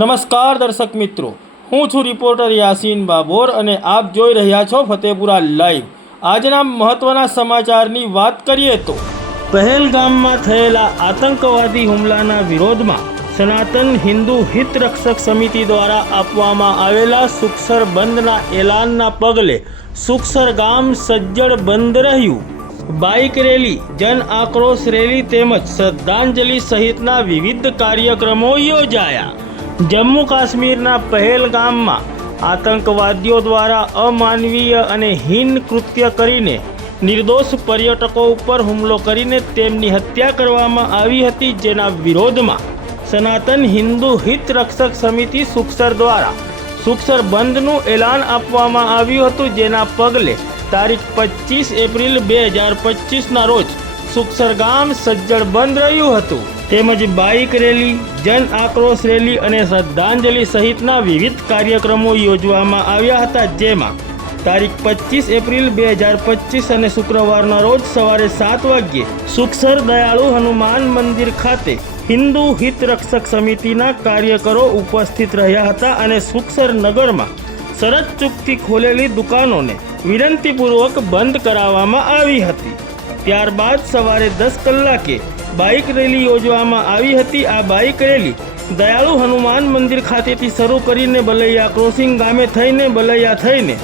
નમસ્કાર દર્શક મિત્રો. હું છું રિપોર્ટર યાસીન બાબોર અને આપ જોઈ રહ્યા છો ફતેપુરા લાઈવ. આજના મહત્વના સમાચારની વાત કરીએ તો, પહેલગામમાં થયેલા આતંકવાદી હુમલાના વિરોધમાં સનાતન હિન્દુ હિત રક્ષક સમિતિ દ્વારા આપવામાં આવેલા સુખસર બંધના એલાનના પગલે સુખસર ગામ સજ્જડ બંધ રહ્યું. બાઇક રેલી, જન આક્રોશ રેલી તેમજ શ્રદ્ધાંજલિ સહિતના વિવિધ કાર્યક્રમો યોજાયા. જમ્મુ કાશ્મીરના પહેલગામમાં આતંકવાદીઓ દ્વારા અમાનવીય અને હીન કૃત્ય કરીને નિર્દોષ પર્યટકો ઉપર હુમલો કરીને તેમની હત્યા કરવામાં આવી હતી, જેના વિરોધમાં સનાતન હિન્દુ હિત રક્ષક સમિતિ સુખસર દ્વારા સુખસર બંધનું એલાન આપવામાં આવ્યું હતું, જેના પગલે તારીખ પચીસ એપ્રિલ બે હજાર પચીસના રોજ સુખસર ગામ સજ્જડ બંધ રહ્યું હતું. તેમજ બાઇક રેલી, જન આક્રોશ રેલી અને શ્રદ્ધાંજલિ સહિતના વિવિધ કાર્યક્રમો યોજવામાં આવ્યા હતા, જેમાં તારીખ પચીસ એપ્રિલ બે હજાર પચીસ અને શુક્રવારના રોજ સવારે સાત વાગ્યે સુખસર દયાળુ હનુમાન મંદિર ખાતે હિન્દુ હિત રક્ષક સમિતિના કાર્યકરો ઉપસ્થિત રહ્યા હતા અને સુખસર નગરમાં શરત ચૂકથી ખોલેલી દુકાનોને વિનંતીપૂર્વક બંધ કરાવવામાં આવી હતી. ત્યારબાદ સવારે દસ કલાકે બાઇક રેલી યોજવામાં આવી હતી. આ બાઇક રેલી દયાળુ હનુમાન મંદિર ખાતેથી શરૂ કરીને બલૈયા ક્રોસિંગ ગામે થઈને બલૈયા થઈને,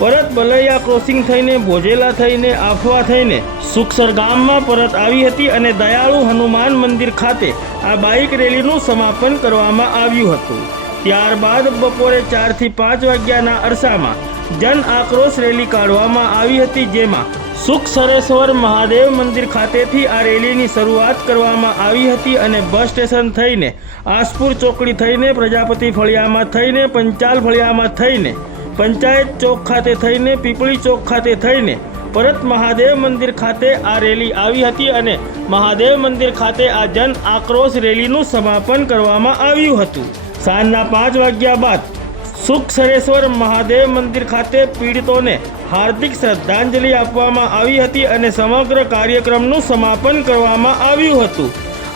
પરત બલૈયા ક્રોસિંગ થઈને, ભોજેલા થઈને, આફવા થઈને સુખસર ગામમાં પરત આવી હતી અને દયાળુ હનુમાન મંદિર ખાતે આ બાઇક રેલીનું સમાપન કરવામાં આવ્યું હતું. ત્યારબાદ બપોરે ચારથી પાંચ વાગ્યાના અરસામાં જન આક્રોશ રેલી કાઢવામાં આવી હતી, જેમાં સુખ સરેશ્વર મહાદેવ મંદિર ખાતેથી આ રેલીની શરૂઆત કરવામાં આવી હતી અને બસ સ્ટેશન થઈને આસપુર ચોકડી થઈને પ્રજાપતિ ફળિયામાં થઈને પંચાલ ફળિયામાં થઈને પંચાયત ચોક ખાતે થઈને પીપળી ચોક ખાતે થઈને પરત મહાદેવ મંદિર ખાતે આ રેલી આવી હતી અને મહાદેવ મંદિર ખાતે આ જન આક્રોશ રેલીનું સમાપન કરવામાં આવ્યું હતું. સાંજના પાંચ વાગ્યા બાદ સુખ સરેશ્વર મહાદેવ મંદિર ખાતે પીડિતોને હાર્દિક શ્રદ્ધાંજલિ આપવામાં આવી હતી અને સમગ્ર કાર્યક્રમનું સમાપન કરવામાં આવ્યું હતું.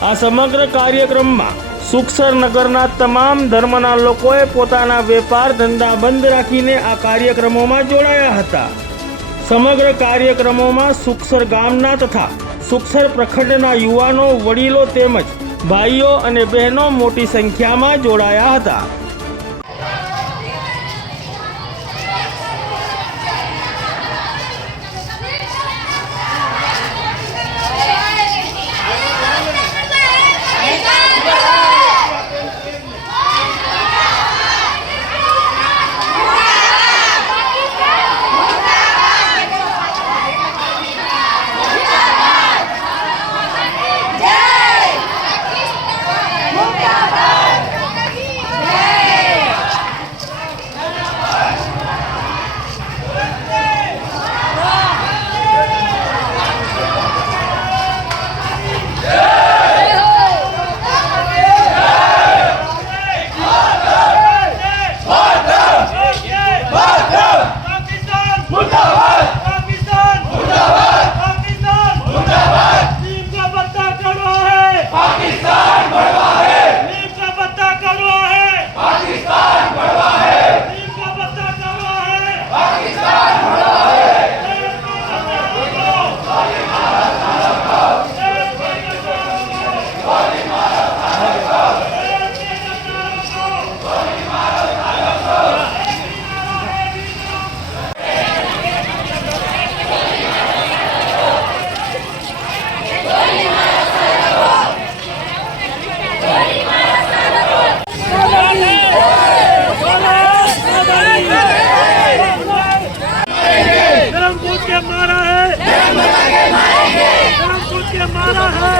આ સમગ્ર કાર્યક્રમમાં સુખસર નગરના તમામ ધર્મના લોકોએ પોતાના વેપાર ધંધા બંધ રાખીને આ કાર્યક્રમોમાં જોડાયા હતા. સમગ્ર કાર્યક્રમોમાં સુખસર ગામના તથા સુખસર પ્રખંડના યુવાનો, વડીલો તેમજ ભાઈઓ અને બહેનો મોટી સંખ્યામાં જોડાયા હતા. के मारा है धर्मपुर के मारा है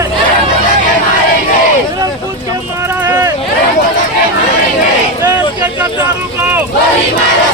धर्मपुर के मारा है देश के गद्दारों को